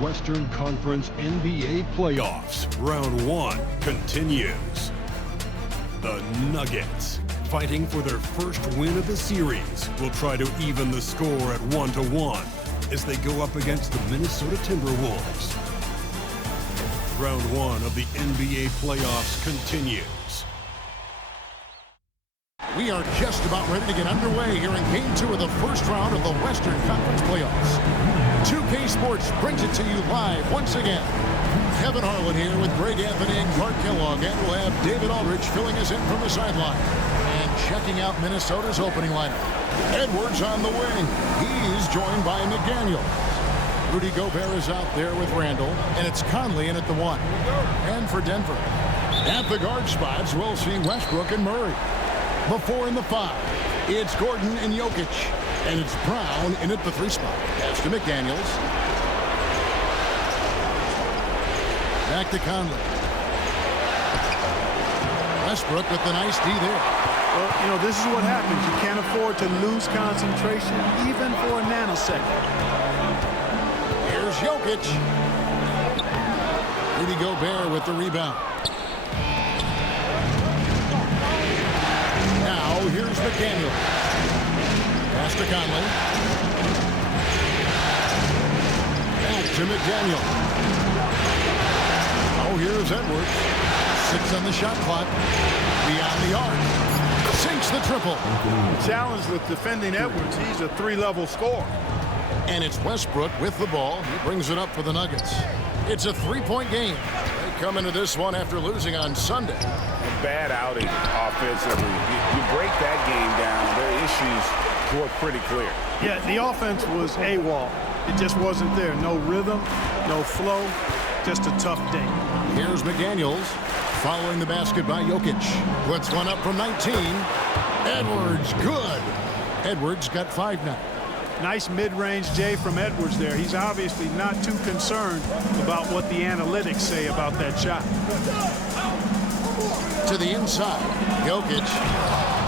Western Conference NBA playoffs. Round 1 continues. The Nuggets, fighting for their first win of the series, will try to even the score at 1-1 as they go up against the Minnesota Timberwolves. Round 1 of the NBA playoffs continues. We are just about ready to get underway here in Game 2 of the first round of the Western Conference playoffs. 2K Sports brings it to you live once again. Kevin Harlan here with Greg Anthony and Clark Kellogg, and we'll have David Aldridge filling us in from the sideline. And checking out Minnesota's opening lineup. Edwards on the wing. He's joined by McDaniel. Rudy Gobert is out there with Randall, and it's Conley in at the 1. And for Denver, at the guard spots, we'll see Westbrook and Murray. The 4 and the 5, it's Gordon and Jokic, and it's Brown in at the 3 spot. Pass to McDaniels. Back to Conley. Westbrook with the nice D there. Well, you know, this is what happens. You can't afford to lose concentration even for a nanosecond. Here's Jokic. Rudy Gobert with the rebound. Now here's McDaniel. Pass to Conley. Back to McDaniel. Oh, here's Edwards. 6 on the shot clock. Beyond the arc. Sinks the triple. The challenge with defending Edwards, he's a 3-level scorer. And it's Westbrook with the ball. He brings it up for the Nuggets. It's a 3-point game. They come into this one after losing on Sunday. A bad outing offensively. You break that game down, their issues were pretty clear. Yeah, the offense was AWOL. It just wasn't there. No rhythm, no flow, just a tough day. Here's McDaniels following the basket by Jokic. Puts one up from 19. Edwards, good. Edwards got 5 now. Nice mid-range J from Edwards there. He's obviously not too concerned about what the analytics say about that shot. To the inside, Jokic.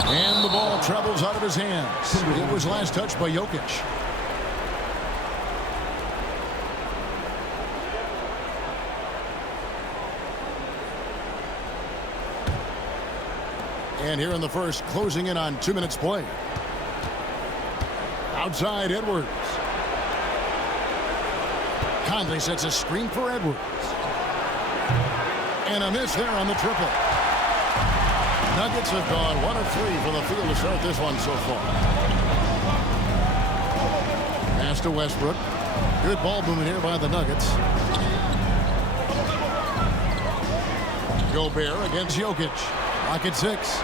And the ball travels out of his hands. It was last touched by Jokic. And here in the first, closing in on 2 minutes play. Outside Edwards. Conley sets a screen for Edwards. And a miss there on the triple. Nuggets have gone 1 of 3 from the field to start this one so far. Pass to Westbrook. Good ball movement here by the Nuggets. Gobert against Jokic. Lock at 6.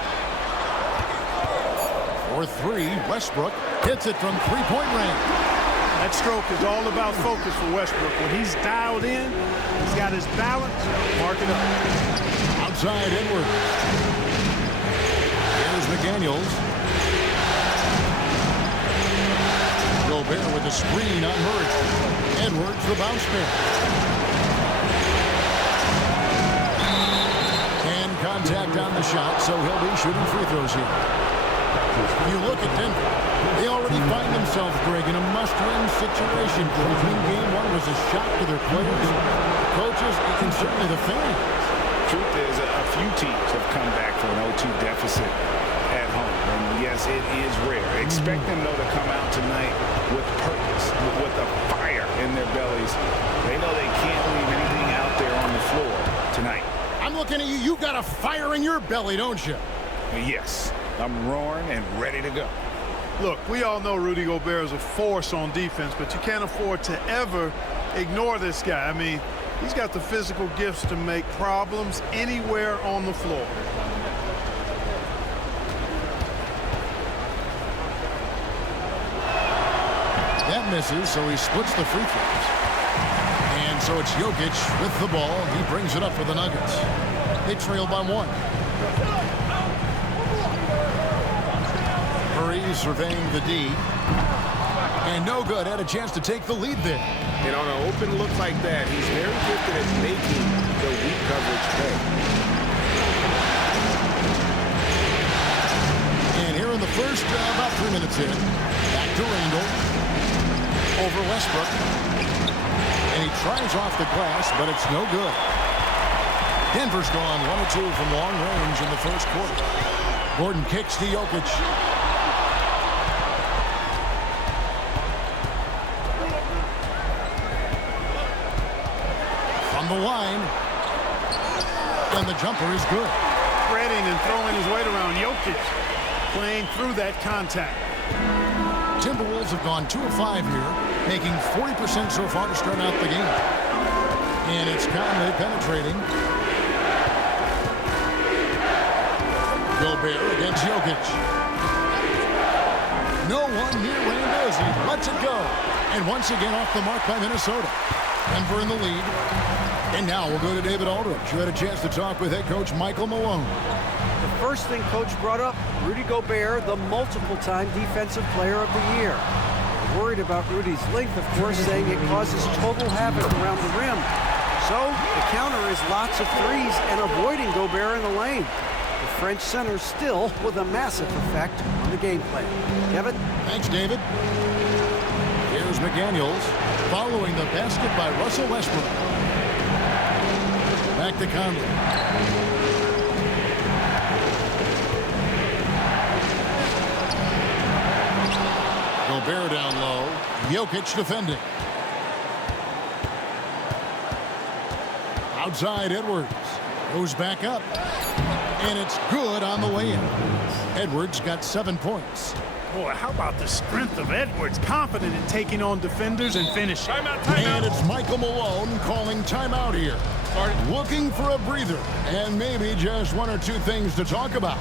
For 3, Westbrook hits it from 3-point range. That stroke is all about focus for Westbrook. When he's dialed in, he's got his balance, mark it up. Outside Edwards. Here's McDaniels. Gobert with the screen on Murray. Edwards the bounce pass. And contact on the shot, so he'll be shooting free throws here. You look at Denver, they already find themselves, Greg, in a must-win situation. Losing game 1 was a shock to their players, coaches, and certainly the fans. Truth is, a few teams have come back from an 0-2 deficit at home. And yes, it is rare. Expect them, though, to come out tonight with purpose, with a fire in their bellies. They know they can't leave anything out there on the floor tonight. I'm looking at you. You've got a fire in your belly, don't you? Yes. I'm roaring and ready to go. Look, we all know Rudy Gobert is a force on defense, but you can't afford to ever ignore this guy. I mean, he's got the physical gifts to make problems anywhere on the floor. That misses, so he splits the free throws. And so it's Jokic with the ball. He brings it up for the Nuggets. They trail by 1. Murray surveying the D. And no good. Had a chance to take the lead there. And on an open look like that, he's very gifted at making the weak coverage pay. And here in the first, about 3 minutes in, back to Randall. Over Westbrook. And he tries off the glass, but it's no good. Denver's gone 1 of 2 from long range in the first quarter. Gordon kicks to Jokic. From the line. And the jumper is good. Spreading and throwing his weight around. Jokic playing through that contact. Timberwolves have gone 2 of 5 here, making 40% so far to start out the game. And it's Conley penetrating. Gobert against Jokic. No one near Randle as he lets it go. And once again off the mark by Minnesota. Denver in the lead. And now we'll go to David Aldridge, who had a chance to talk with head coach Michael Malone. The first thing Coach brought up, Rudy Gobert, the multiple-time Defensive Player of the Year. Worried about Rudy's length, of course, saying it causes total havoc around the rim. So the counter is lots of threes and avoiding Gobert in the lane. The French center still with a massive effect on the game plan. Kevin? Thanks, David. Here's McDaniels following the basket by Russell Westbrook. Back to Conley. Gobert down low. Jokic defending. Outside Edwards. Goes back up. And it's good on the way in. Edwards got 7 points. Boy, how about the strength of Edwards? Confident in taking on defenders and finishing. And it's Michael Malone calling timeout here. Looking for a breather and maybe just 1 or 2 things to talk about.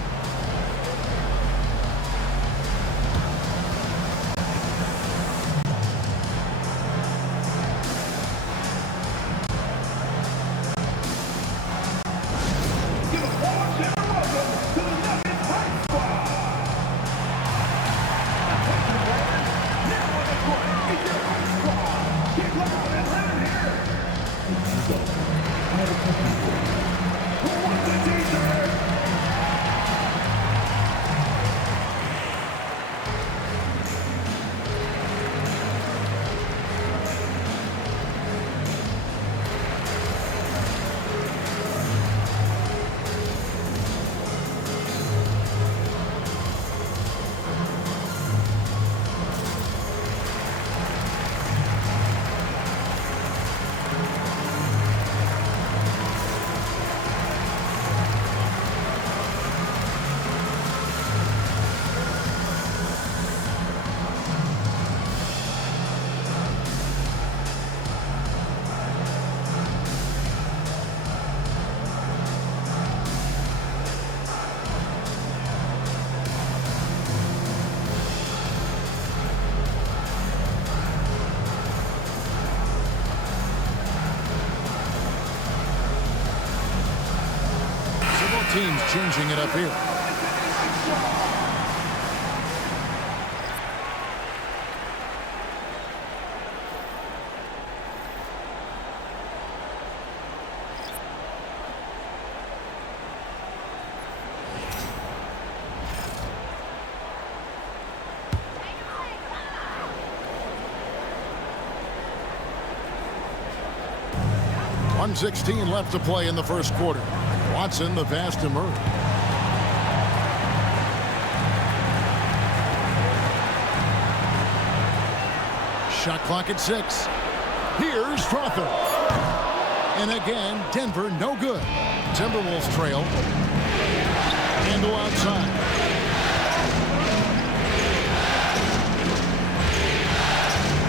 Teams changing it up here. .116 left to play in the first quarter. Watson, the pass to Murray. Shot clock at 6. Here's Strother. And again, Denver no good. Timberwolves trail. Handle outside.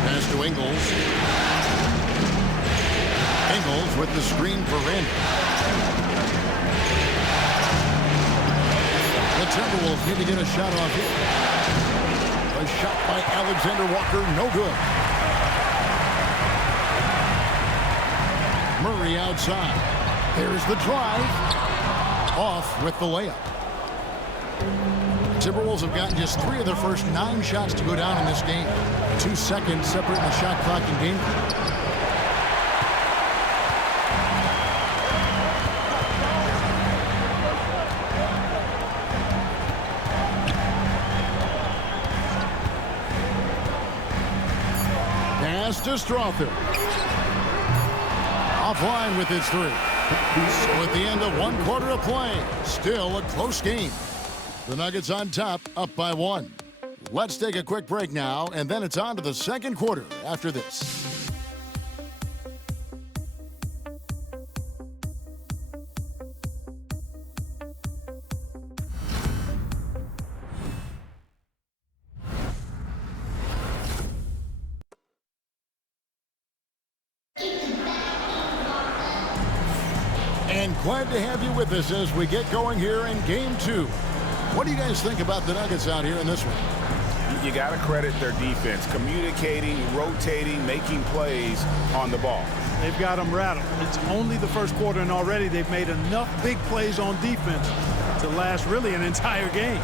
Pass to Ingles. Ingles with the screen for Randle. The Timberwolves need to get a shot off here. A shot by Alexander Walker, no good. Murray outside. There's the drive. Off with the layup. Timberwolves have gotten just 3 of their first 9 shots to go down in this game. 2 seconds separating the shot clock and game. To Strother. offline with his three. So at the end of 1 quarter of play, still a close game. The Nuggets on top, up by 1. Let's take a quick break now, and then it's on to the second quarter after this. And glad to have you with us as we get going here in Game 2. What do you guys think about the Nuggets out here in this one? You got to credit their defense, communicating, rotating, making plays on the ball. They've got them rattled. It's only the first quarter, and already they've made enough big plays on defense to last really an entire game.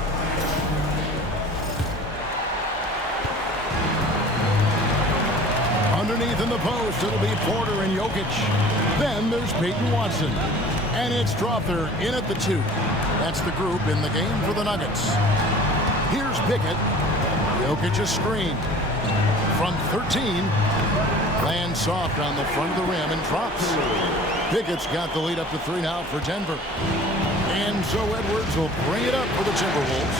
Underneath in the post, it'll be Porter and Jokic. Then there's Peyton Watson. And it's Strother in at the 2. That's the group in the game for the Nuggets. Here's Pickett. Jokic's screen. From 13. Lands soft on the front of the rim and drops. Pickett's got the lead up to 3 now for Denver. And so Edwards will bring it up for the Timberwolves.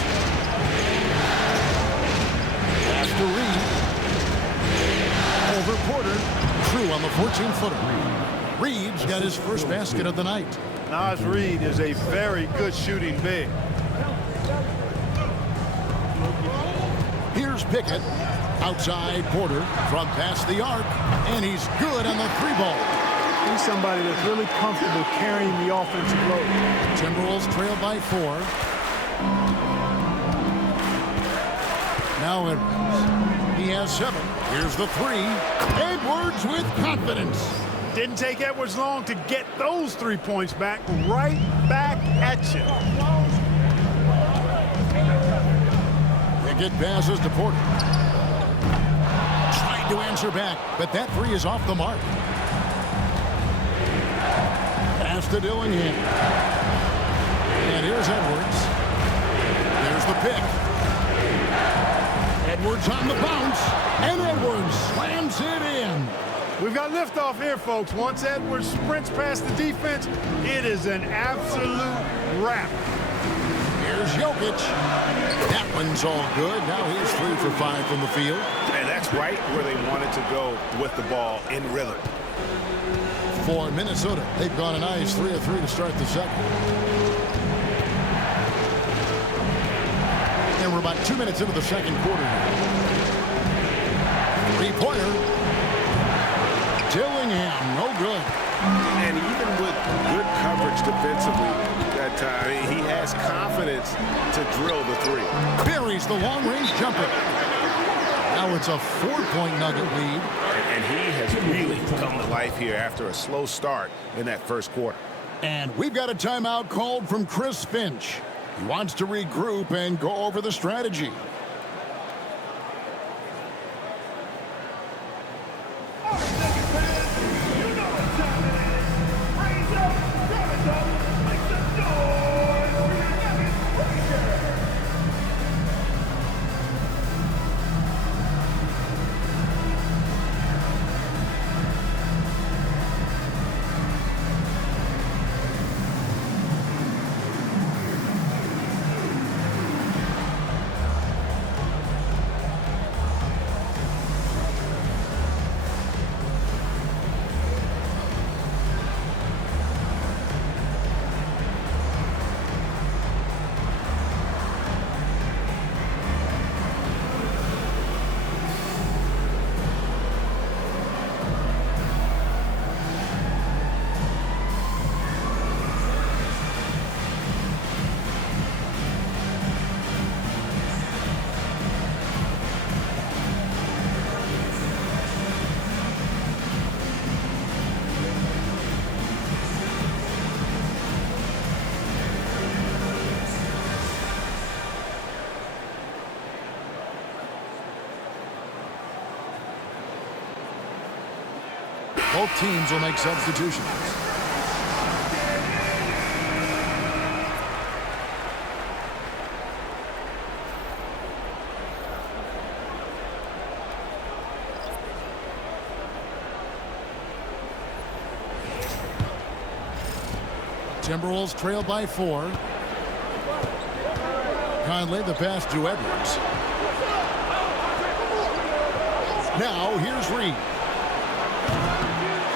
Pass to Reed. Over Porter. True on the 14-footer. Reed's got his first basket of the night. Naz Reid is a very good shooting big. Here's Pickett. Outside Porter from past the arc. And he's good on the 3-ball. He's somebody that's really comfortable carrying the offensive load. Timberwolves trail by 4. Now Edwards. He has 7. Here's the 3. Edwards with confidence. Didn't take Edwards long to get those 3 points back. Right back at you. Pickett passes to Porter. Tried to answer back, but that 3 is off the mark. Pass to Dillingham. And here's Edwards. There's the pick. Edwards on the bounce. And Edwards slams it in. We've got liftoff here, folks. Once Edwards sprints past the defense, it is an absolute wrap. Here's Jokic. That one's all good. Now he's 3 for 5 from the field. And that's right where they wanted to go with the ball in rhythm. For Minnesota, they've gone a nice 3 of 3 to start the second. And we're about 2 minutes into the second quarter. 3-pointer. Dillingham, no good. And even with good coverage defensively, he has confidence to drill the 3. Buries the long-range jumper. Now it's a 4-point Nugget lead. And he has really come to life here after a slow start in that first quarter. And we've got a timeout called from Chris Finch. He wants to regroup and go over the strategy. Both teams will make substitutions. Timberwolves trail by 4. Conley, the pass to Edwards. Now here's Reed.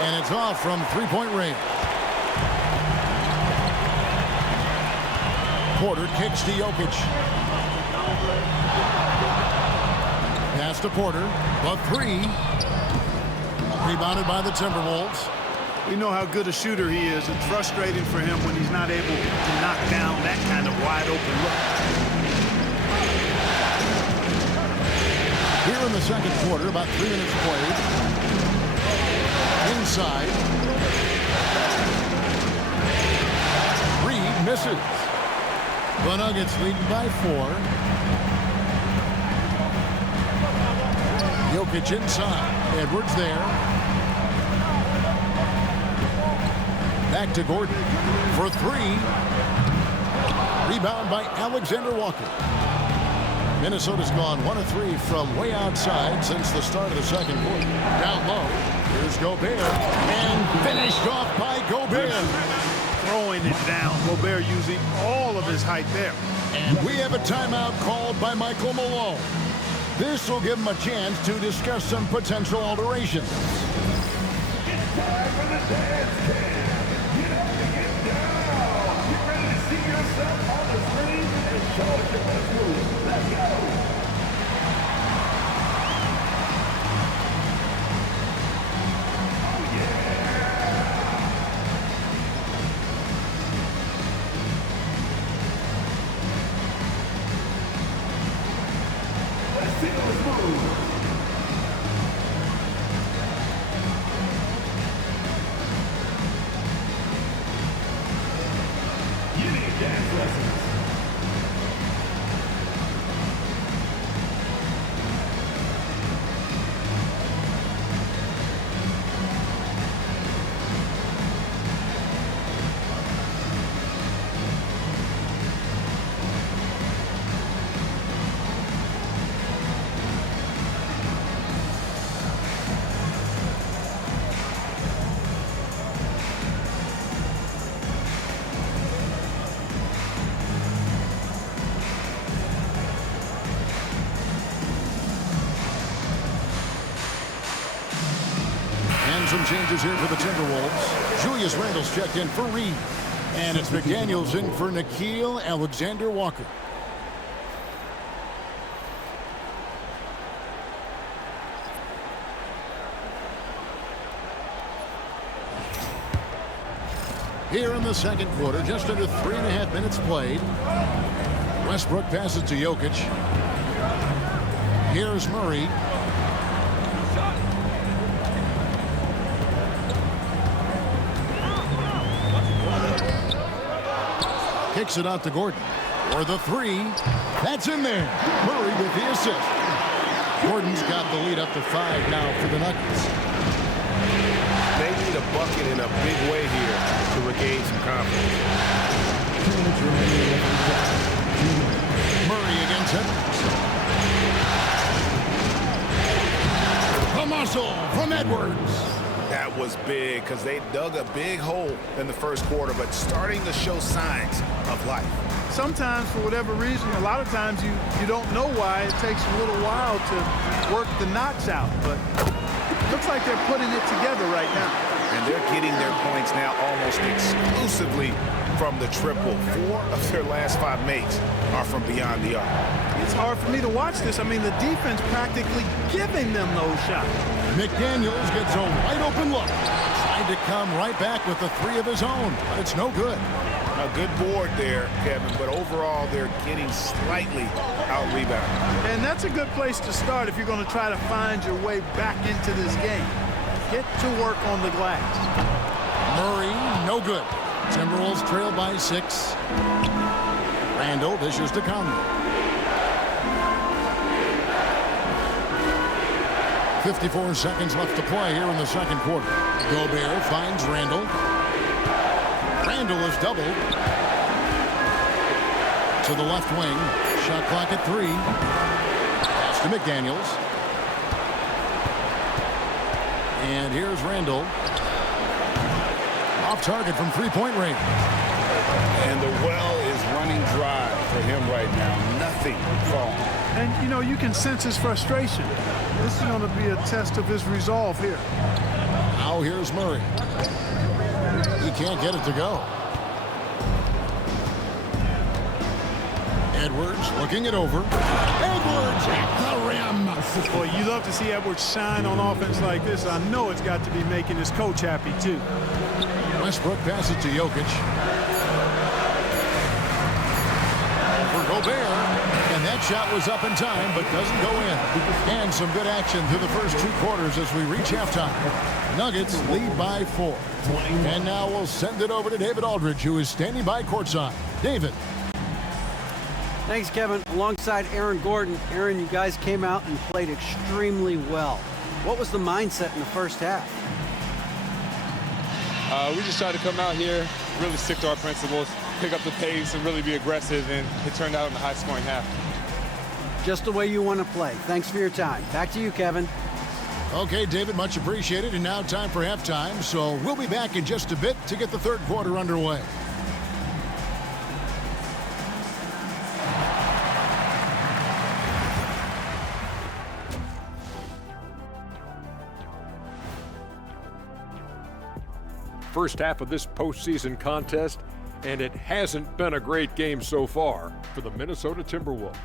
And it's off from three-point range. Porter kicks to Jokic. Pass to Porter. The three. Rebounded by the Timberwolves. We know how good a shooter he is. It's frustrating for him when he's not able to knock down that kind of wide open look. Here in the second quarter, about 3 minutes played. Inside. Reed misses. The Nuggets leading by 4. Jokic inside. Edwards there. Back to Gordon for 3. Rebound by Alexander Walker. Minnesota's gone 1 of 3 from way outside since the start of the second quarter. Down low. Here's Gobert. And finished off by Gobert. Throwing it down. Gobert using all of his height there. And we have a timeout called by Michael Malone. This will give him a chance to discuss some potential alterations. Some changes here for the Timberwolves. Julius Randle's checked in for Reed. And it's McDaniels in for Nickeil Alexander-Walker. Here in the second quarter, just under 3.5 minutes played. Westbrook passes to Jokic. Here's Murray. Kicks it out to Gordon. For the 3. That's in there. Murray with the assist. Gordon's got the lead up to 5 now for the Nuggets. They need a bucket in a big way here to regain some confidence. Murray against Edwards. The muscle from Edwards. That was big because they dug a big hole in the first quarter, but starting to show signs of life. Sometimes, for whatever reason, a lot of times you don't know why. It takes a little while to work the knots out, but it looks like they're putting it together right now. And they're getting their points now almost exclusively from the triple. 4 of their last 5 makes are from beyond the arc. It's hard for me to watch this. I mean, the defense practically giving them those shots. McDaniels gets a wide open look. Tried to come right back with the 3 of his own, but it's no good. A good board there, Kevin, but overall they're getting slightly out-rebounded. And that's a good place to start if you're going to try to find your way back into this game. Get to work on the glass. Murray, no good. Timberwolves trail by 6. Randle dishes to Conley. 54 seconds left to play here in the second quarter. Gobert finds Randle. Randle is doubled. To the left wing. Shot clock at 3. Pass to McDaniels. And here's Randle. Off target from 3-point range. And the well is running dry for him right now. Nothing falling. And, you know, you can sense his frustration. This is going to be a test of his resolve here. Now here's Murray. He can't get it to go. Edwards looking it over. Edwards at the rim. Boy, you love to see Edwards shine on offense like this. I know it's got to be making his coach happy, too. Westbrook passes to Jokic. For Gobert. And that shot was up in time, but doesn't go in. And some good action through the first 2 quarters as we reach halftime. Nuggets lead by 4. And now we'll send it over to David Aldridge, who is standing by courtside. David. Thanks, Kevin. Alongside Aaron Gordon. Aaron, you guys came out and played extremely well. What was the mindset in the first half? We just tried to come out here, really stick to our principles, pick up the pace, and really be aggressive, and it turned out in a high-scoring half. Just the way you want to play. Thanks for your time. Back to you, Kevin. Okay, David, much appreciated. And now time for halftime, so we'll be back in just a bit to get the third quarter underway. First half of this postseason contest, and it hasn't been a great game so far for the Minnesota Timberwolves.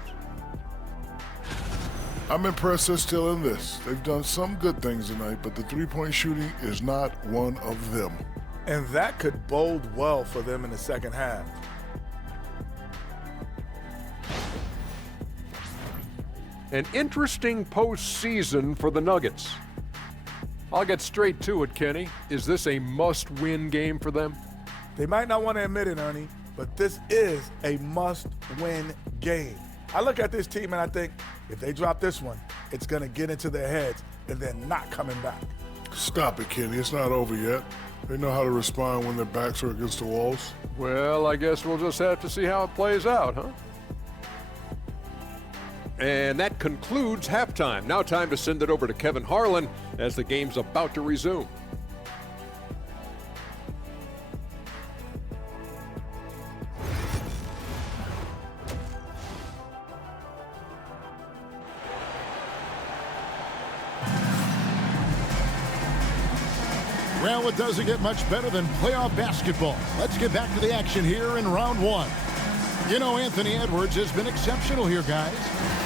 I'm impressed they're still in this. They've done some good things tonight, but the three-point shooting is not one of them. And that could bode well for them in the second half. An interesting postseason for the Nuggets. I'll get straight to it, Kenny. Is this a must-win game for them? They might not want to admit it, Ernie, but this is a must-win game. I look at this team and I think if they drop this one, it's going to get into their heads and then not coming back. Stop it, Kenny. It's not over yet. They know how to respond when their backs are against the walls. Well, I guess we'll just have to see how it plays out, huh? And that concludes halftime. Now time to send it over to Kevin Harlan as the game's about to resume. Well, it doesn't get much better than playoff basketball. Let's get back to the action here in round 1. You know, Anthony Edwards has been exceptional here, guys.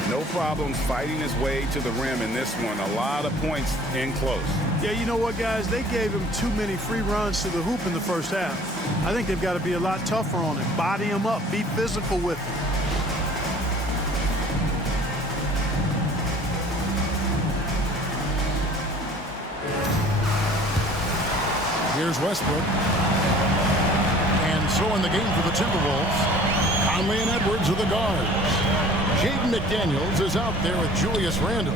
No problems fighting his way to the rim in this one. A lot of points in close. Yeah, you know what, guys? They gave him too many free runs to the hoop in the first half. I think they've got to be a lot tougher on him. Body him up. Be physical with him. Here's Westbrook. And so in the game for the Timberwolves, Conley and Edwards are the guards. Jaden McDaniels is out there with Julius Randle.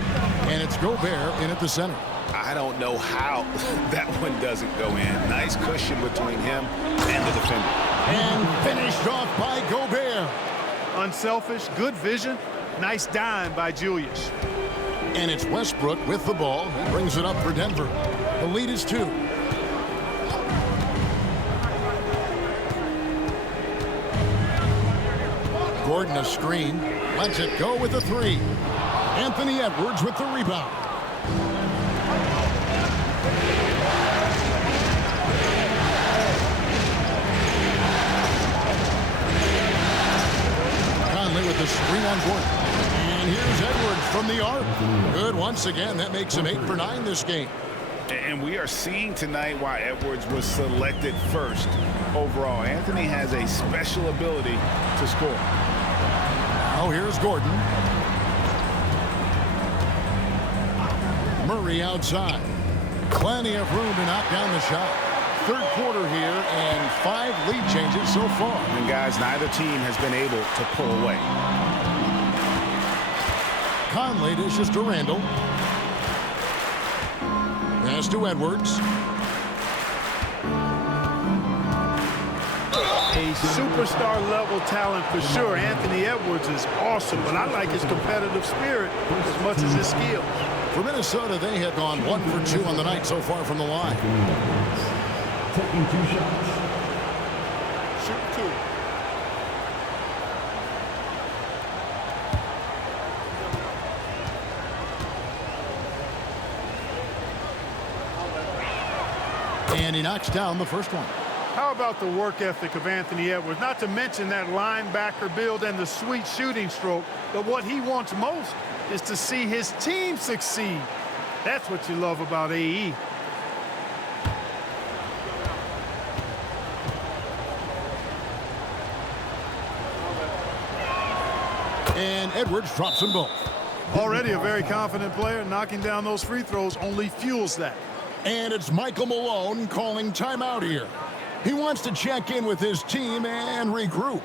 And it's Gobert in at the center. I don't know how that one doesn't go in. Nice cushion between him and the defender. And finished off by Gobert. Unselfish, good vision. Nice dime by Julius. And it's Westbrook with the ball. He brings it up for Denver. The lead is 2. Gordon a screen. Lets it go with the 3. Anthony Edwards with the rebound. Conley with the screen on Gordon. And here's Edwards from the arc. Good once again. That makes him 8 for 9 this game. And we are seeing tonight why Edwards was selected first overall. Anthony has a special ability to score. Now here's Gordon. Murray outside. Plenty of room to knock down the shot. Third quarter here and 5 lead changes so far. And guys, neither team has been able to pull away. Conley dishes to Randle. Pass to Edwards. A superstar level talent for sure. Anthony Edwards is awesome, but I like his competitive spirit as much as his skill. For Minnesota, they have gone 1 for 2 on the night so far from the line. Taking 2 shots. shooting too. And he knocks down the first one. How about the work ethic of Anthony Edwards? Not to mention that linebacker build and the sweet shooting stroke, but what he wants most is to see his team succeed. That's what you love about AE. And Edwards drops them both. Already a very confident player. Knocking down those free throws only fuels that. And it's Michael Malone calling timeout here. He wants to check in with his team and regroup.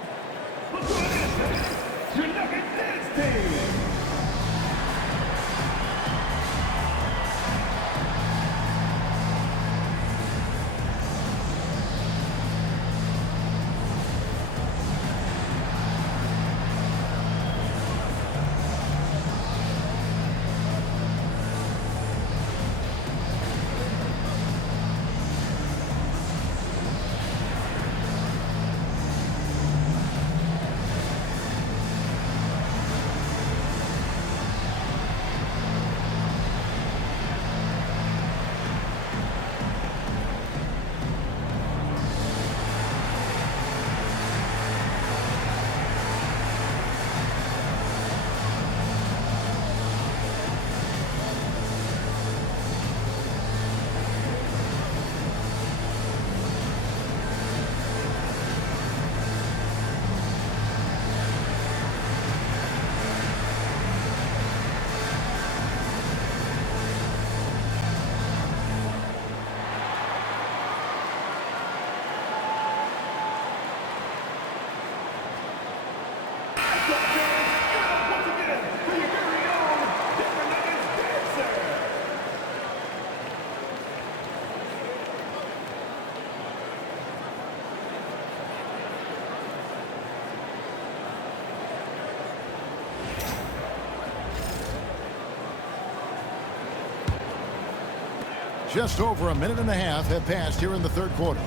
Just over a minute and a half have passed here in the third quarter.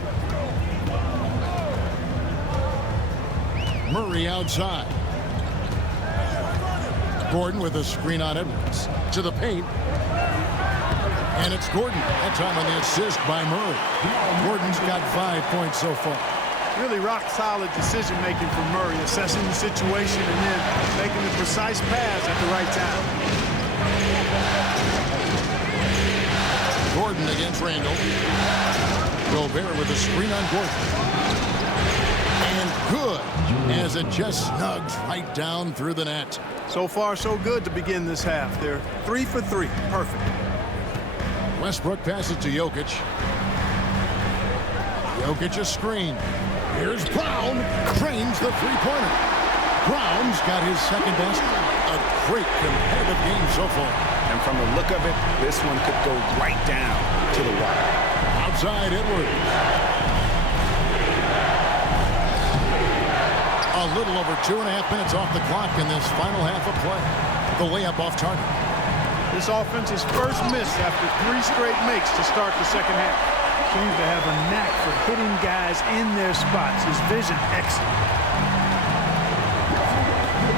Murray outside. Gordon with a screen on Edwards. To the paint. And it's Gordon. That time on the assist by Murray. Gordon's got 5 points so far. Really rock-solid decision-making from Murray, assessing the situation and then making the precise pass at the right time. Gordon against Randall. Gobert with a screen on Gordon. And good, as it just snugs right down through the net. So far, so good to begin this half. They're 3 for 3. Perfect. Westbrook passes to Jokic. Jokic a screen. Here's Brown. Trains the three-pointer. Brown's got his second best. A great competitive game so far. And from the look of it, this one could go right down to the wire. Outside Edwards. A little over 2.5 minutes off the clock in this final half of play. The layup off target. This offense's first miss after 3 straight makes to start the second half. Seems to have a knack for hitting guys in their spots. His vision excellent.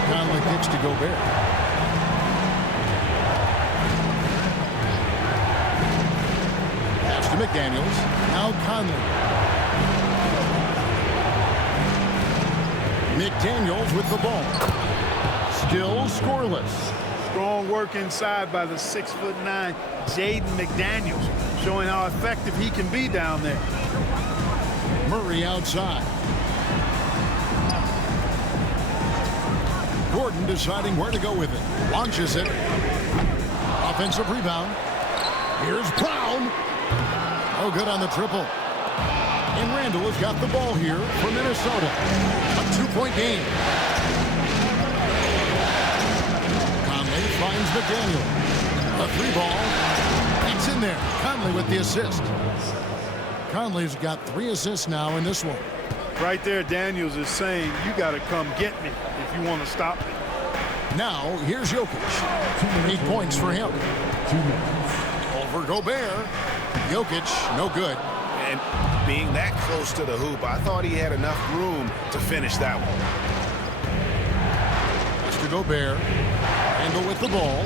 Conley kicks to Gobert. Pass to McDaniels. Now Conley. McDaniels with the ball. Still scoreless. Strong work inside by the 6'9" Jaden McDaniels, showing how effective he can be down there. Murray outside. Gordon deciding where to go with it. Launches it. Offensive rebound. Here's Brown. Oh, good on the triple. And Randall has got the ball here for Minnesota. A 2-point game. Conley finds McDaniel. A 3-ball. It's in there. Conley with the assist. Conley's got 3 assists now in this one. Right there, Daniels is saying, you got to come get me if you want to stop me. Now, here's Jokic. 8 points for him. Over Gobert. Jokic, no good. And being that close to the hoop, I thought he had enough room to finish that one. Mr. Gobert. Randall with the ball.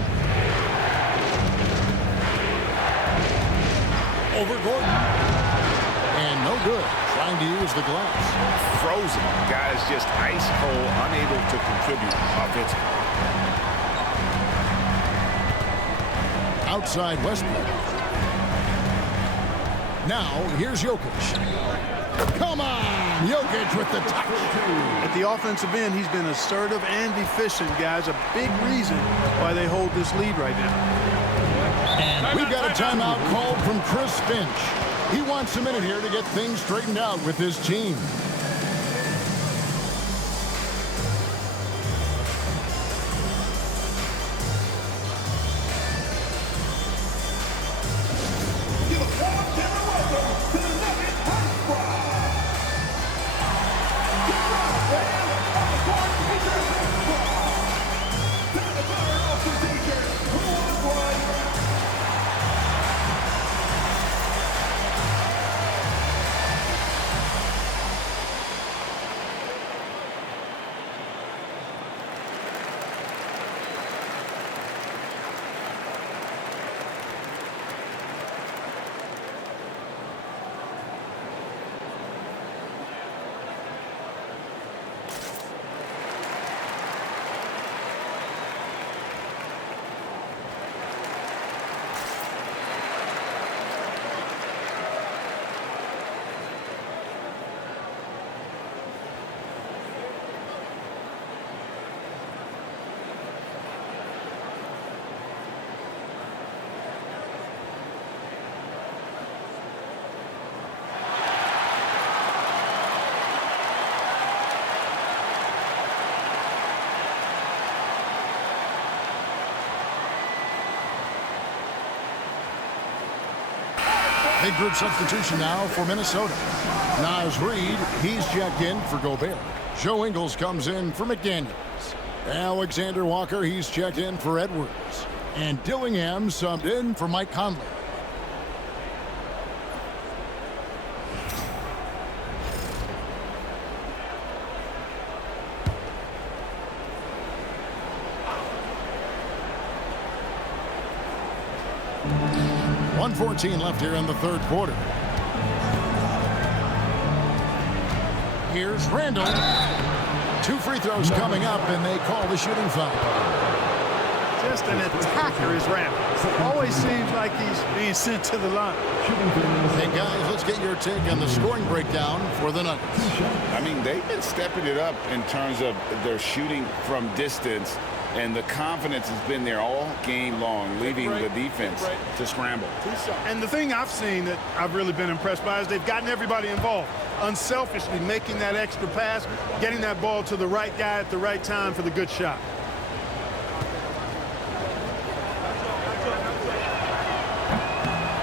Over Gordon. And no good. Trying to use the glass. Frozen. Guys just ice cold, unable to contribute offensively. Outside Westbrook. Now, here's Jokic. Come on! Jokic with the touch. At the offensive end, he's been assertive and efficient, guys. A big reason why they hold this lead right now. And we've got a timeout called from Chris Finch. He wants a minute here to get things straightened out with his team. Big group substitution now for Minnesota. Naz Reid, he's checked in for Gobert. Joe Ingles comes in for McDaniels. Alexander Walker, he's checked in for Edwards. And Dillingham subbed in for Mike Conley. .114 left here in the third quarter. Here's Randall. 2 free throws coming up, and they call the shooting foul. Just an attacker is Randall. Always seems like he's being sent to the line. Hey, guys, let's get your take on the scoring breakdown for the Nuggets. I mean, they've been stepping it up in terms of their shooting from distance, and the confidence has been there all game long, leaving the defense to scramble. And the thing I've seen that I've really been impressed by is they've gotten everybody involved, unselfishly making that extra pass, getting that ball to the right guy at the right time for the good shot.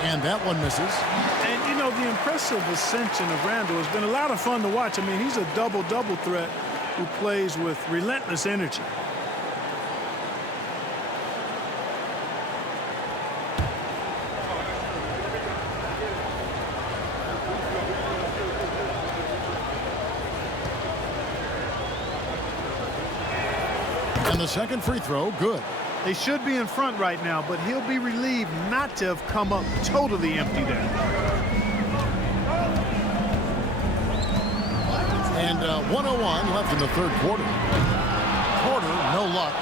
And that one misses. And, you know, the impressive ascension of Randall has been a lot of fun to watch. I mean, he's a double-double threat who plays with relentless energy. And the second free throw, good. They should be in front right now, but he'll be relieved not to have come up totally empty there. And 1:01 left in the third quarter. Porter, no luck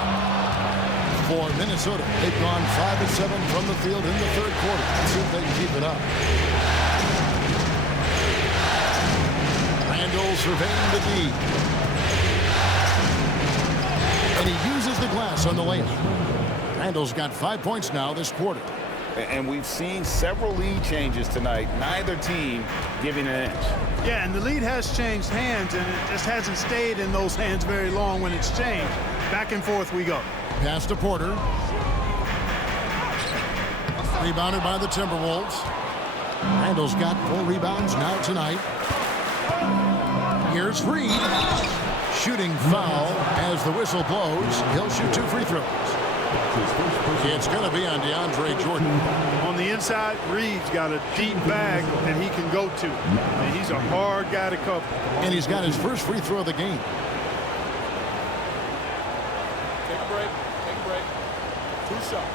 for Minnesota. They've gone 5 of 7 from the field in the third quarter. Let's see if they can keep it up. Randall surveying the D. And he uses the glass on the layup. Randall's got 5 points now this quarter. And we've seen several lead changes tonight, neither team giving an inch. Yeah, and the lead has changed hands, and it just hasn't stayed in those hands very long when it's changed. Back and forth we go. Pass to Porter. Rebounded by the Timberwolves. Randall's got 4 rebounds now tonight. Here's Reid. Shooting foul as the whistle blows. He'll shoot 2 free throws. It's going to be on DeAndre Jordan. On the inside, Reed's got a deep bag that he can go to. And he's a hard guy to cover. And he's got his first free throw of the game. Take a break. Take a break. 2 shots.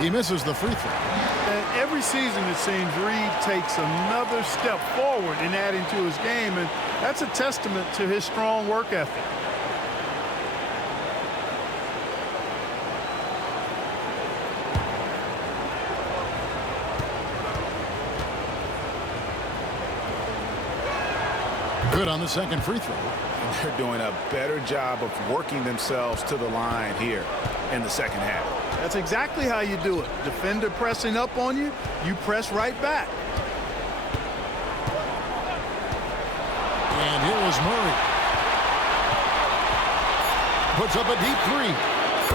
He misses the free throw. And every season, it seems, Reed takes another step forward in adding to his game, and that's a testament to his strong work ethic. Good on the second free throw. They're doing a better job of working themselves to the line here in the second half. That's exactly how you do it. Defender pressing up on you, you press right back. And here is Murray. Puts up a deep three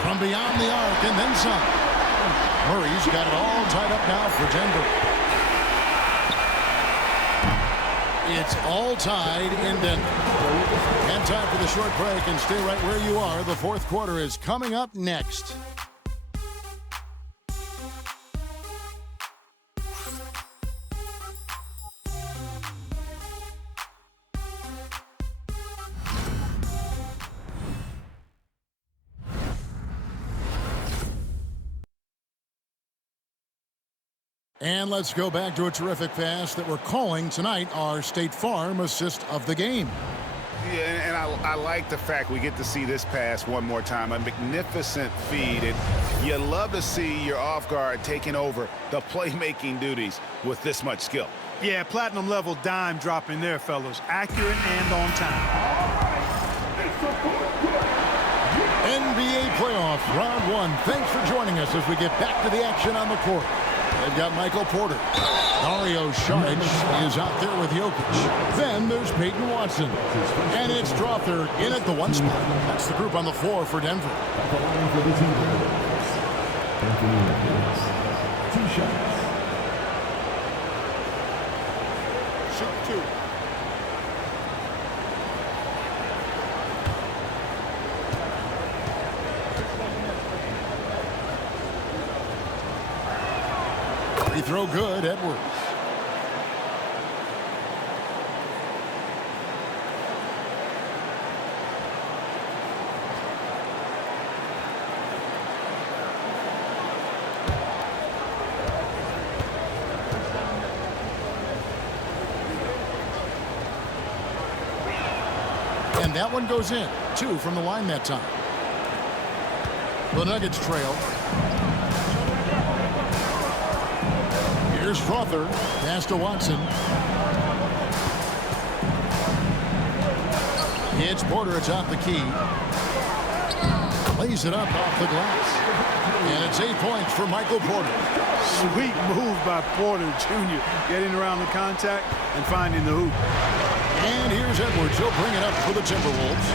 from beyond the arc and then some. Murray's got it all tied up now for Denver. It's all tied in Denver. And time for the short break, and stay right where you are. The fourth quarter is coming up next. And let's go back to a terrific pass that we're calling tonight our State Farm assist of the game. Yeah, and I like the fact we get to see this pass one more time. A magnificent feed. And you love to see your off guard taking over the playmaking duties with this much skill. Yeah, platinum level dime dropping there, fellas. Accurate and on time. NBA playoffs, round one. Thanks for joining us as we get back to the action on the court. They've got Michael Porter. Dario Saric is out there with Jokic. Then there's Peyton Watson. And it's Strother in at the 1 spot. That's the group on the floor for Denver. For the Timberwolves, Anthony Edwards. 2 shots. Shoot 2. Free throw good, Edwards. And that one goes in. 2 from the line that time. The Nuggets trail. Here's Strother. Pass to Watson. It's Porter atop the key. Lays it up off the glass. And it's 8 points for Michael Porter. Sweet move by Porter Jr. Getting around the contact and finding the hoop. And here's Edwards. He'll bring it up for the Timberwolves.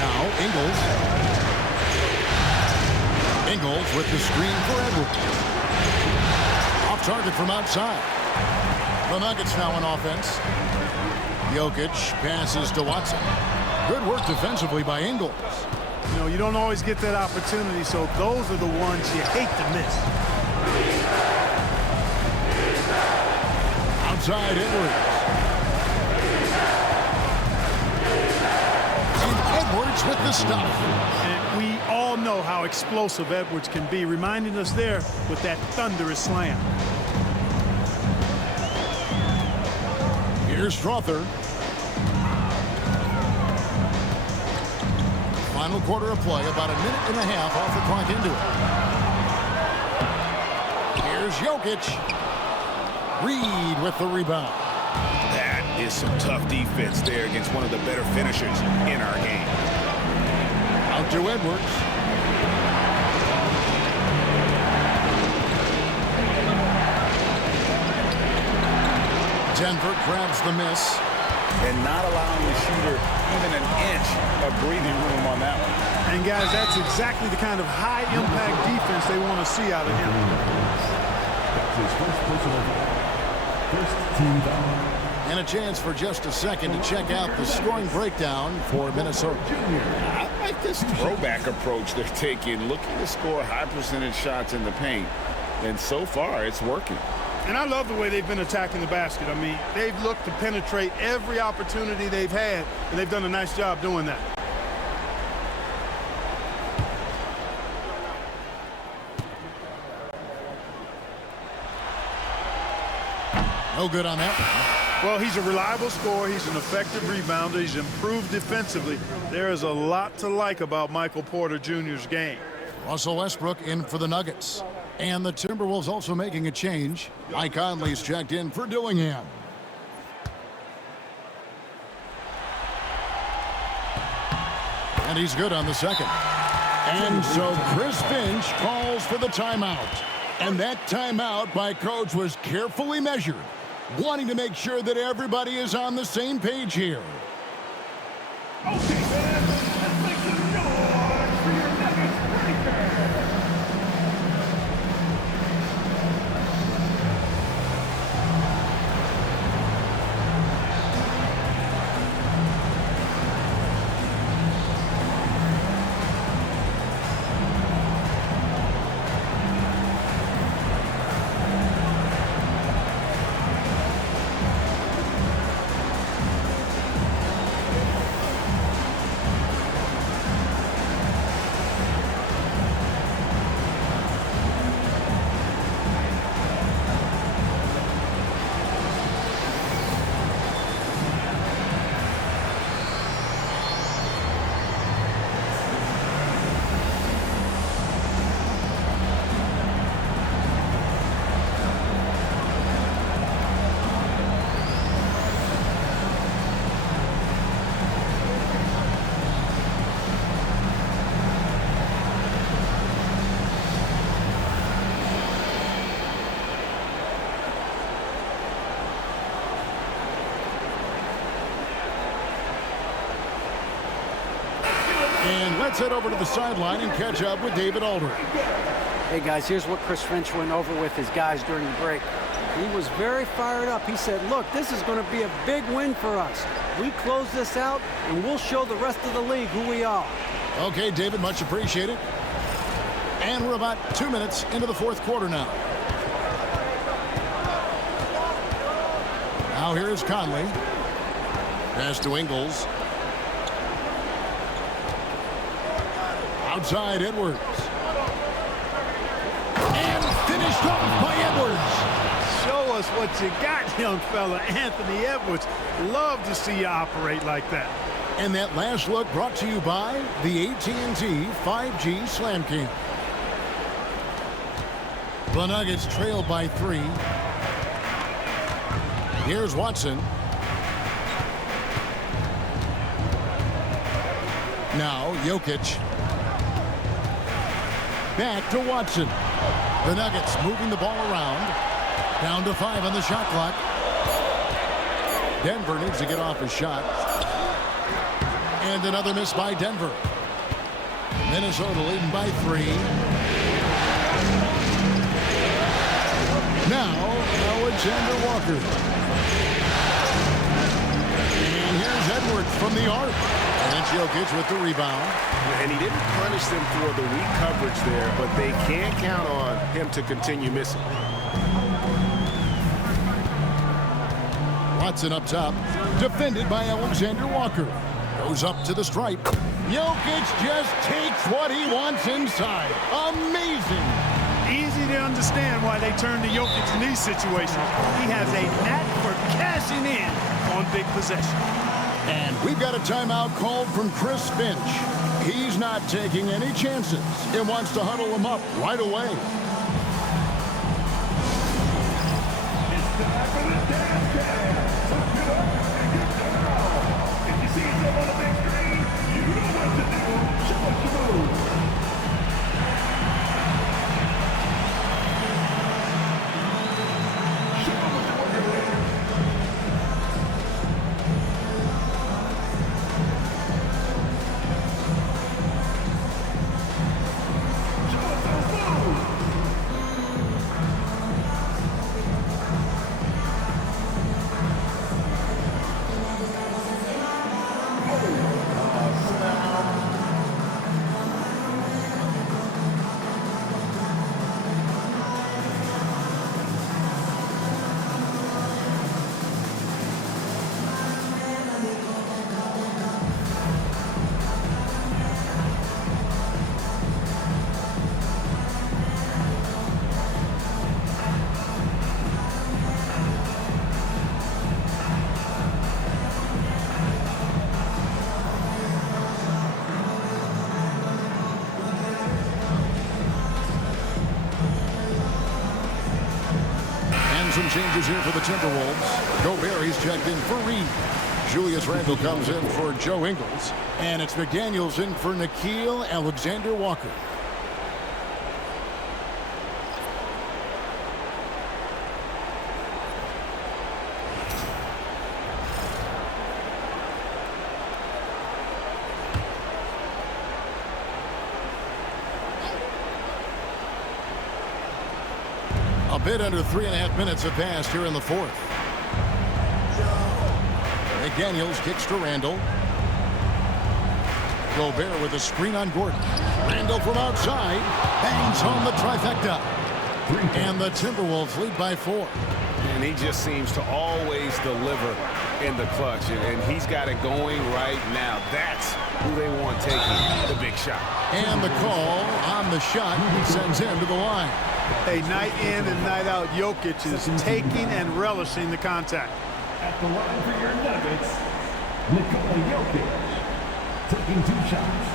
Now Ingles. Ingles with the screen for Edwards. Off target from outside. The Nuggets now on offense. Jokic passes to Watson. Good work defensively by Ingles. You know, you don't always get that opportunity, so those are the ones you hate to miss. Outside Edwards. And Edwards with the stuff. And we all know how explosive Edwards can be, reminding us there with that thunderous slam. Here's Strother. Final quarter of play, about a minute and a half off the clock into it. Here's Jokic. Reed with the rebound. That is some tough defense there against one of the better finishers in our game. Out to Edwards. Denver grabs the miss. And not allowing the shooter even an inch of breathing room on that one. And guys, that's exactly the kind of high-impact defense they want to see out of him. his first personal foul. First team foul. And a chance for just a second to check out the scoring breakdown for Minnesota. I like this throwback approach they're taking, looking to score high percentage shots in the paint. And so far, it's working. And I love the way they've been attacking the basket. I mean, they've looked to penetrate every opportunity they've had, and they've done a nice job doing that. No good on that one. Well, he's a reliable scorer. He's an effective rebounder. He's improved defensively. There is a lot to like about Michael Porter Jr.'s game. Russell Westbrook in for the Nuggets. And the Timberwolves also making a change. Mike Conley's checked in for Dillingham. And he's good on the second. And so Chris Finch calls for the timeout. And that timeout by Coach was carefully measured, wanting to make sure that everybody is on the same page here. Okay, fans, let's make some noise for your Nuggets breaker. And let's head over to the sideline and catch up with David Aldridge. Hey, guys, here's what Chris Finch went over with his guys during the break. He was very fired up. He said, look, this is going to be a big win for us. We close this out, and we'll show the rest of the league who we are. Okay, David, much appreciated. And we're about 2 minutes into the fourth quarter now. Now here is Conley. Pass to Ingles. Outside Edwards. And finished off by Edwards. Show us what you got, young fella. Anthony Edwards. Love to see you operate like that. And that last look brought to you by the AT&T 5G Slam Cam. The Nuggets trailed by 3. Here's Watson. Now Jokic. Back to Watson. The Nuggets moving the ball around. Down to 5 on the shot clock. Denver needs to get off his shot. And another miss by Denver. Minnesota leading by 3. Now, Alexander Walker. And here's Edwards from the arc. And it's Jokic with the rebound. And he didn't punish them for the weak coverage there, but they can't count on him to continue missing. Watson up top, defended by Alexander Walker. Goes up to the stripe. Jokic just takes what he wants inside. Amazing. Easy to understand why they turn to Jokic in these situations. He has a knack for cashing in on big possessions. And we've got a timeout called from Chris Finch. He's not taking any chances and wants to huddle him up right away. It's time for the dance dance. So get up and get down. If you see yourself on the big screen, you know what to do. Show us your moves. some changes here for the Timberwolves. Gobert, he's checked in for Reed. Julius Randle comes in for Joe Ingles. And it's McDaniels in for Nickeil Alexander-Walker. A bit under 3.5 minutes have passed here in the fourth. McDaniels kicks to Randle. Gobert with a screen on Gordon. Randle from outside. Bangs home the trifecta. And the Timberwolves lead by 4. And he just seems to always deliver in the clutch. And he's got it going right now. That's who they want taking the big shot. And the call on the shot. He sends him to the line. Hey, night in and night out, Jokic is taking and relishing the contact. At the line for your Nuggets, Nikola Jokic taking 2 shots.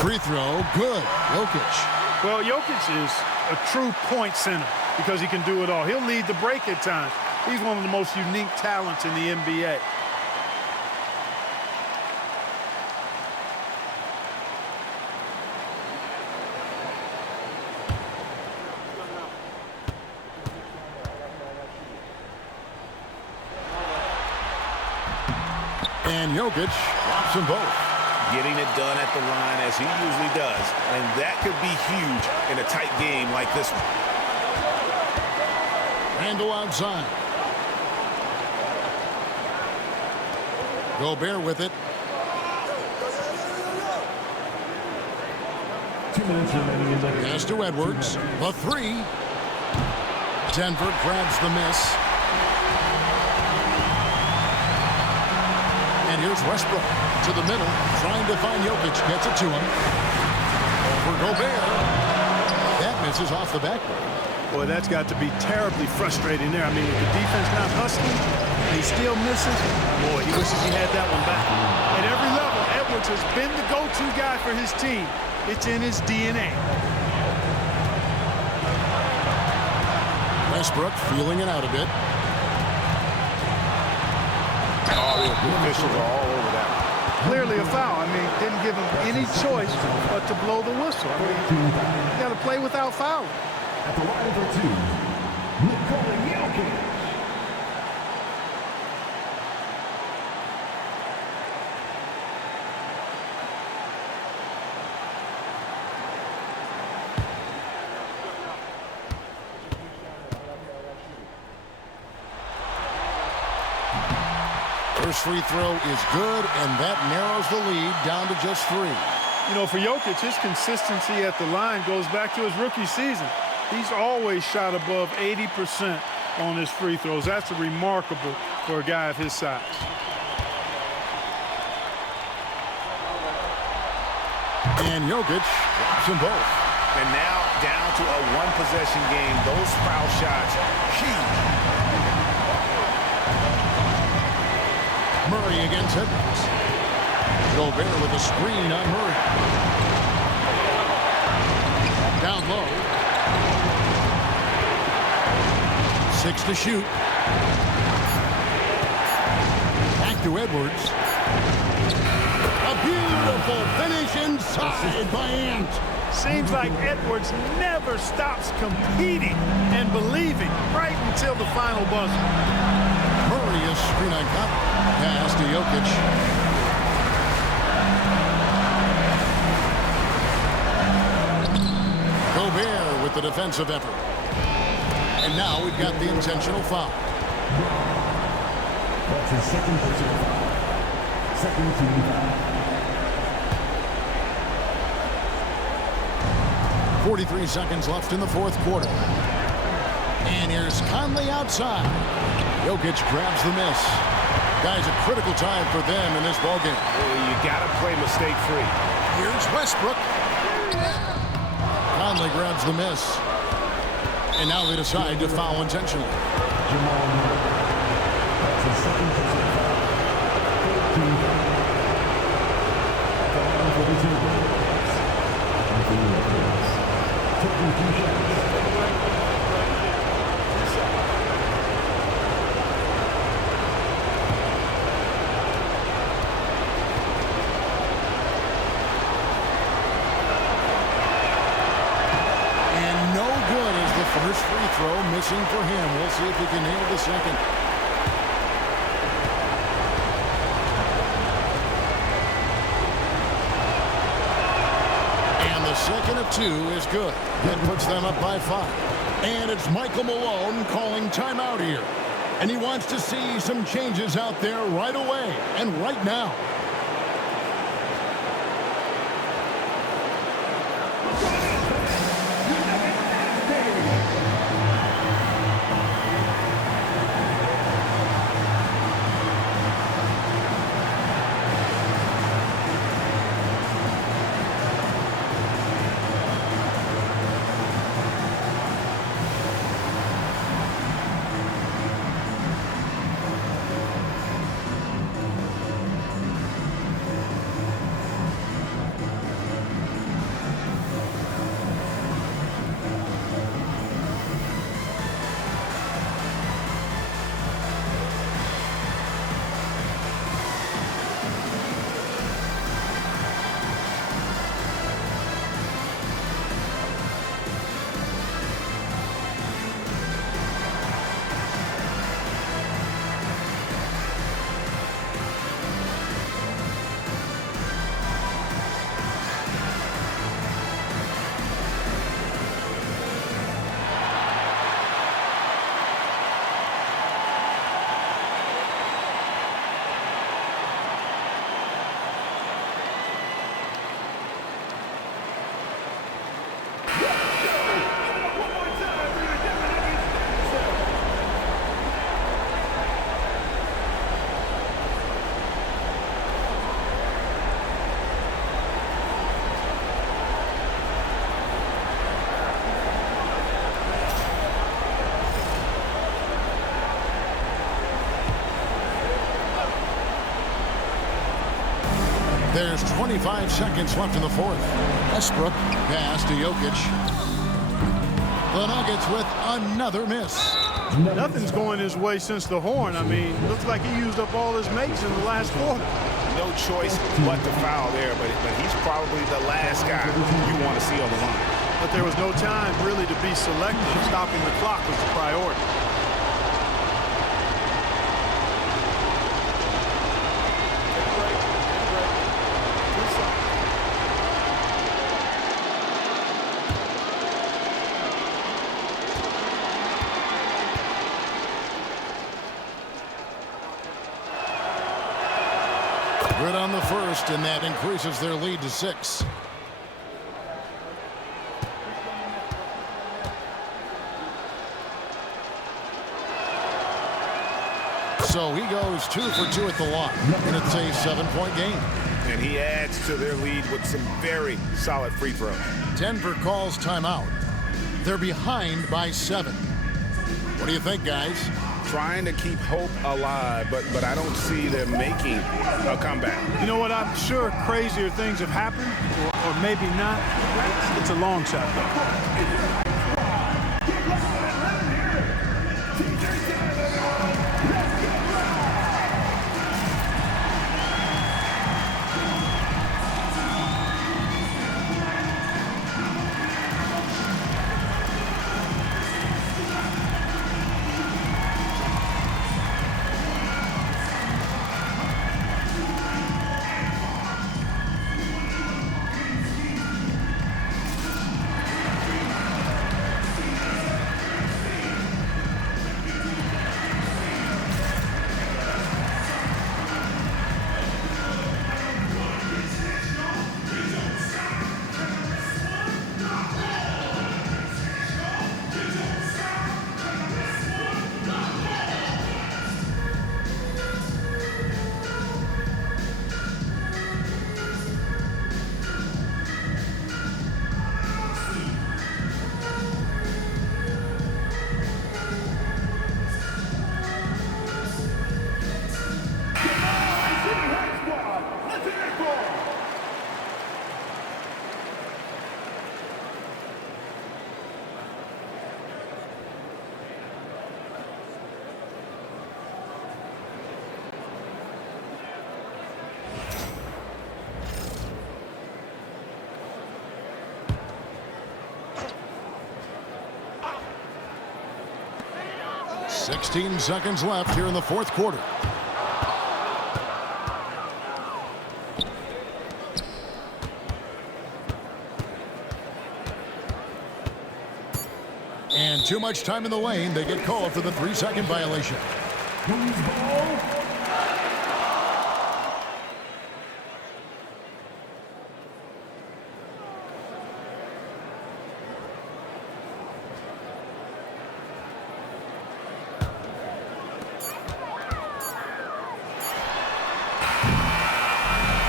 Free throw, good. Jokic. Well, Jokic is a true point center because he can do it all. He'll lead the break at times. He's one of the most unique talents in the NBA. And Jokic drops them both. Getting it done at the line as he usually does. And that could be huge in a tight game like this one. Randle outside. Gobert with it. 2 minutes remaining in the game. Pass to Edwards. The 3. Denver grabs the miss. And here's Westbrook to the middle, trying to find Jokic. Gets it to him. Over Gobert. That misses off the backboard. Boy, that's got to be terribly frustrating there. I mean, with the defense not hustling, and he still misses. Boy, he wishes he had that one back. At every level, Edwards has been the go-to guy for his team. It's in his DNA. Westbrook feeling it out a bit. Oh, the officials are all over that. Clearly a foul. I mean, didn't give him any choice but to blow the whistle. I mean, you got to play without fouling. At the line for 2, Nikola Jokic. First free throw is good, and that narrows the lead down to just 3. You know, for Jokic, his consistency at the line goes back to his rookie season. He's always shot above 80% on his free throws. That's remarkable for a guy of his size. And Jokic drops them both. And now down to a one-possession game. Those foul shots, huge. Murray against Edwards. Gobert with a screen on Murray. Down low. 6 to shoot. Back to Edwards. A beautiful finish inside by Ant. Seems like Edwards never stops competing and believing right until the final buzzer. Murray is screen on top. Pass to Jokic. Gobert with the defensive effort. And now we've got the intentional foul. That's his second personal foul. Second team foul. 43 seconds left in the fourth quarter. And here's Conley outside. Jokic grabs the miss. Guys, a critical time for them in this ballgame. You got to play mistake-free. Here's Westbrook. Conley grabs the miss. And now they decide to foul intentionally. That's his second personal foul. 13. Foul for the Timberwolves. Anthony Edwards. Taking 2 shots. First free throw missing for him. We'll see if he can nail the second. And the second of 2 is good. That puts them up by 5. And it's Michael Malone calling timeout here. And he wants to see some changes out there right away and right now. There's 25 seconds left in the fourth. Westbrook pass to Jokic. The Nuggets with another miss. Nothing's going his way since the horn. I mean, looks like he used up all his mates in the last quarter. No choice but to foul there, but he's probably the last guy you want to see on the line. But there was no time really to be selective. Stopping the clock was the priority. Good on the first, and that increases their lead to 6. So he goes 2 for 2 at the line, and it's a 7-point game. And he adds to their lead with some very solid free throws. Denver calls timeout. They're behind by 7. What do you think, guys? Trying to keep hope alive, but I don't see them making a comeback. You know what? I'm sure crazier things have happened, or maybe not. It's a long shot, though. 16 seconds left here in the fourth quarter. And too much time in the lane. They get called for the 3-second violation.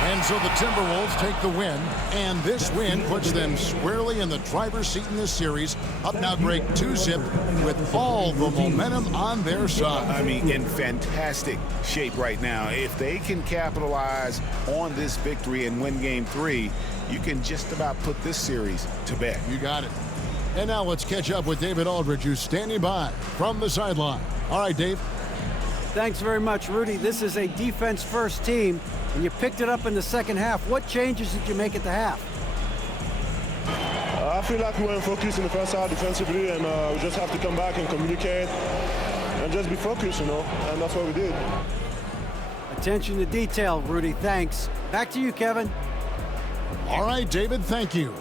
And so the Timberwolves take the win, and this win puts them squarely in the driver's seat in this series. Up now, Greg, 2-zip with all the momentum on their side. I mean, in fantastic shape right now. If they can capitalize on this victory and win Game 3, you can just about put this series to bed. You got it. And now let's catch up with David Aldridge, who's standing by from the sideline. All right, Dave. Thanks very much, Rudy. This is a defense-first team, and you picked it up in the second half. What changes did you make at the half? I feel like we weren't focused in the first half defensively, and we just have to come back and communicate and just be focused, and that's what we did. Attention to detail, Rudy. Thanks. Back to you, Kevin. All right, David, thank you.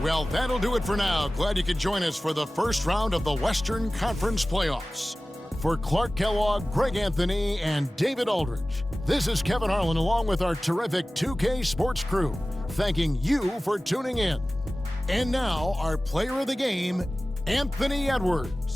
Well, that'll do it for now. Glad you could join us for the first round of the Western Conference Playoffs. For Clark Kellogg, Greg Anthony, and David Aldridge, this is Kevin Harlan along with our terrific 2K Sports crew, thanking you for tuning in. And now, our player of the game, Anthony Edwards.